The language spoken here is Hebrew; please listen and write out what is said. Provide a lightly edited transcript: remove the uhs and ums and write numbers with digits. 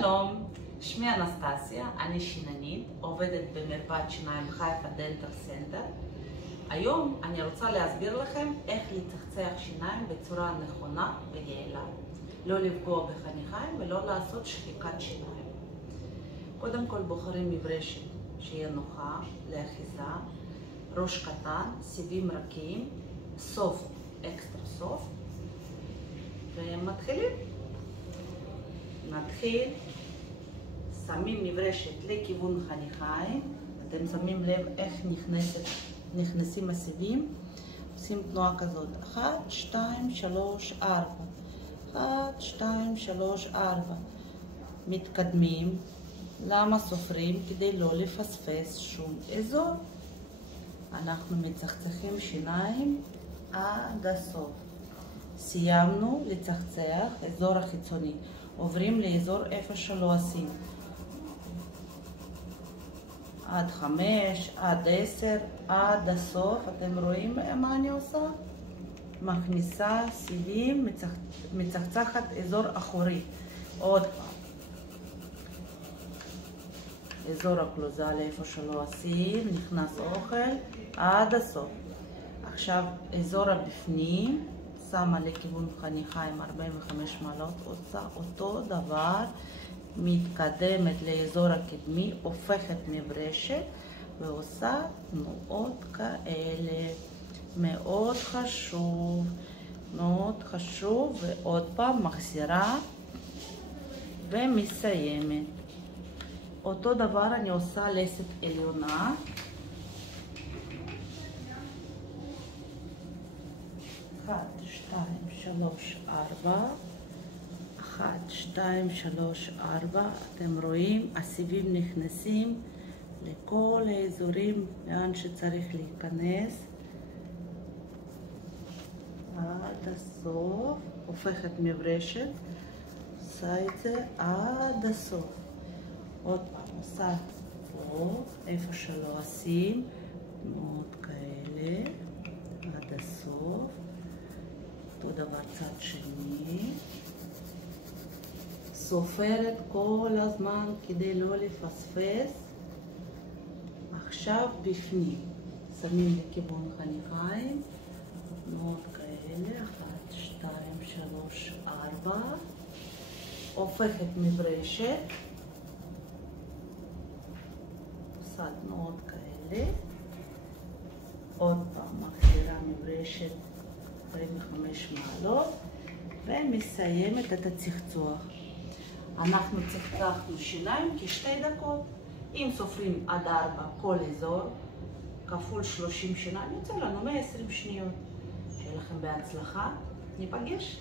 שלום, שמי אנסטסיה, אני שיננית, עובדת במרפאת שיניים חיפה דנטל סנטר. היום אני רוצה להסביר לכם איך לצחצח שיניים בצורה נכונה ויעילה. לא לפגוע בחניכיים ולא לעשות שחיקת שיניים. קודם כל בוחרים מברשת שיהיה נוחה לאחיזה, ראש קטן, סיבים רכים, סוף אקסטרה סוף, ומתחילים. נתחיל, שמים מברשת לכיוון חניכיים, אתם שמים לב איך נכנסים הסיבים, עושים תנועה כזאת, 1, 2, 3, 4, 1, 2, 3, 4, מתקדמים. למה סופרים? כדי לא לפספס שום אזור. אנחנו מצחצחים שיניים עד הסוף. סיימנו לצחצח אזור החיצוני, עוברים לאזור איפה שלא עשינו. עד 5, עד 10, עד הסוף. אתם רואים מה אני עושה? מכניסה סיבים, מצחצחת אזור אחורי. עוד פעם. אזור הקלוזה לאיפה שלא עשינו, נכנס אוכל, עד הסוף. עכשיו אזור הבפנים, שמה לכיוון חניכיים 45 מעלות, עושה אותו דבר, מתקדמת לאזור הקדמי, הופכת מברשת ועושה תנועות כאלה. מאוד חשוב, מאוד חשוב. ועוד פעם מחזירה ומסיימת. אותו דבר אני עושה לסת עליונה. 1, 2, 3, 4, 1, 2, 3, 4, אתם רואים, הסיבים נכנסים לכל האזורים לאן שצריך להיכנס עד הסוף, הופכת מברשת, עושה את זה עד הסוף. עוד פעם, עושה פה, איפה שלא עושים, תנועות כאלה, עד הסוף. אותו דבר צד שני. סופרת כל הזמן כדי לא לפספס. עכשיו בפנים. שמים לכיוון חניכיים. תנועות כאלה. 1, 2, 3, 4. הופכת מברשת. עושה תנועות כאלה. עוד פעם מחזירה מברשת 45 מעלות ומסיימת את הצחצוח. אנחנו צחצחנו שיניים כ2 דקות. אם סופרים עד 4 כל אזור כפול 30 שיניים יוצא לנו 120 שניות. שיהיה לכם בהצלחה, ניפגש.